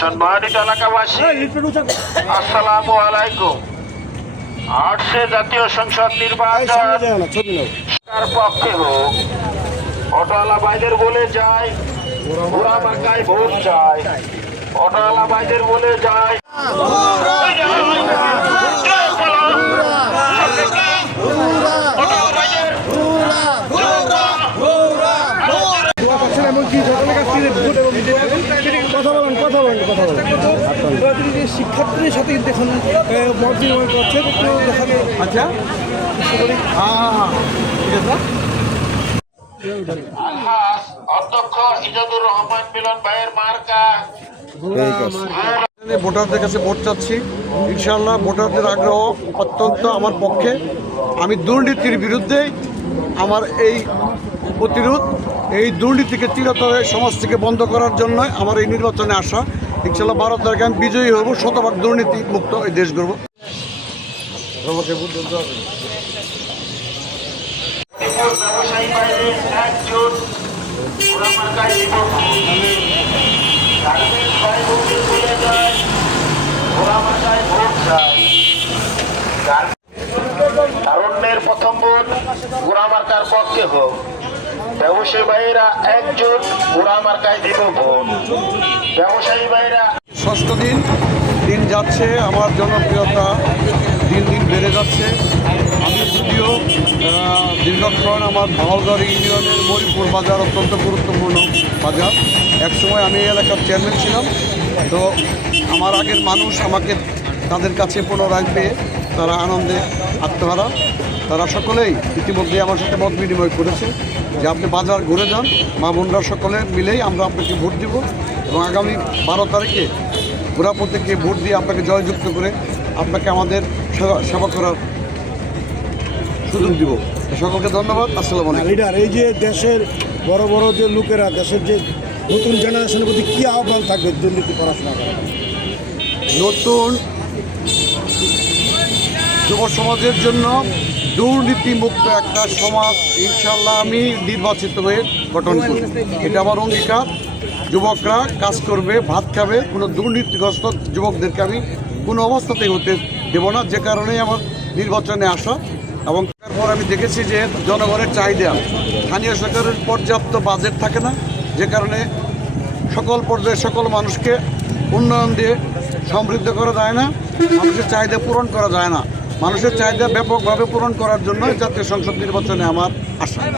সম্মানিত এলাকাবাসী, আসসালামু আলাইকুম। ৮ঠে জাতীয় সংসদ নির্বাচন পক্ষে হোক, অটোওয়ালা ভাইদের বলে যায় ঘোড়া মার্কায় ভোট চায়। অটোওয়ালা ভাইদের বলে যায় শিক্ষার্থীদের সাথে দেখুন মত বিনিময় করছে, একটু দেখাবে। আচ্ছা, অধ্যক্ষ ইজাদুর রহমান মিলন ভাইয়ের মার্কা। ভোটারদের কাছে ভোট চাচ্ছি। ইনশাআল্লাহ ভোটারদের আগ্রহ অত্যন্ত আমার পক্ষে। আমি দুর্নীতির বিরুদ্ধে আমার এই প্রতিরোধ, এই দুর্নীতিকে চিরতরে সমাজ থেকে বন্ধ করার জন্য আমার এই নির্বাচনে আসা। ইনশাআল্লাহ 12 তারিখে আমি বিজয়ী হব, শতভাগ দুর্নীতি মুক্ত এই দেশ গড়ব। ব্যবসায়ী বাইরে একজোট ঘোড়া মার্কায় তারুণ্যের প্রথম ভোট ঘোড়া মার্কার পক্ষে হোক। ব্যবসায়ী ভাইয়েরা একজোট ঘোড়া মার্কায় দিব ভোট। ব্যবসায়ী ভাইয়েরা ষষ্ঠ দিন যাচ্ছে, আমার জনপ্রিয়তা দিন দিন বেড়ে যাচ্ছে। আমি যদিও দীর্ঘক্ষণ আমার ভাওলগড় ইউনিয়নের মরিপুর বাজার অত্যন্ত গুরুত্বপূর্ণ বাজার, একসময় আমি এই এলাকার চেয়ারম্যান ছিলাম। তো আমার আগের মানুষ আমাকে তাদের কাছে পুনরায় পেয়ে তারা আনন্দে আত্মহারা। তারা সকলেই ইতিমধ্যে আমার সাথে মত বিনিময় করেছে যে আপনি বাজার ঘুরে যান, মা বোনরা সকলে মিলেই আমরা আপনাকে ভোট দিব এবং আগামী 12 তারিখে ঘোড়াপুর থেকে ভোট দিয়ে আপনাকে জয়যুক্ত করে আপনাকে আমাদের সেবা করার সুযোগ দিব। সকলকে ধন্যবাদ। আসসালামু আলাইকুম। লিডার, এই যে দেশের বড় বড় যে লোকেরা, দেশের যে নতুন জেনারেশনের প্রতি কী আহ্বান থাকবে দুর্নীতি পড়াশোনা করা? নতুন যুব সমাজের জন্য দুর্নীতিমুক্ত একটা সমাজ ইনশাল্লাহ আমি নির্বাচিত হয়ে গঠন করব। এটা আমার অঙ্গীকার। যুবকরা কাজ করবে, ভাত খাবে, কোনো দুর্নীতিগ্রস্ত যুবকদেরকে আমি কোনো অবস্থাতেই হতে দেব না। যে কারণেই আমার নির্বাচনে আসা। এবং তারপর আমি দেখেছি যে জনগণের চাহিদা, স্থানীয় সরকারের পর্যাপ্ত বাজেট থাকে না, যে কারণে সকল পর্যায়ে সকল মানুষকে উন্নয়ন দিয়ে সমৃদ্ধ করা যায় না, মানুষের চাহিদা পূরণ করা যায় না। মানুষের চাহিদা ব্যাপকভাবে পূরণ করার জন্য জাতীয় সংসদ নির্বাচনে আমার আশা।